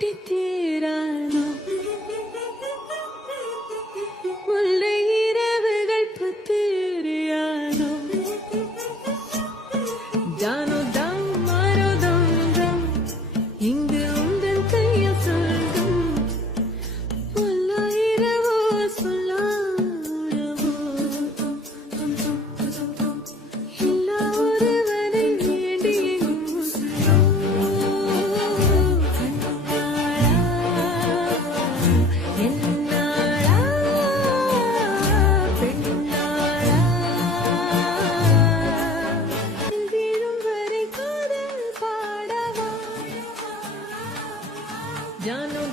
கட்டி தீரானோ முல்லை இரவுகள் பத்திரியானோ ஜானோ தம் மாரோ தம் தம் இங்கு உந்தன் கையில் சொல்லும் பொல்லா இரவோ சொல்லாரவோ எல்லா ஒருவரை வேண்டி என்னாளா பெண்ணாளா வீழும் வரை காதல் பாடவா ஜானோ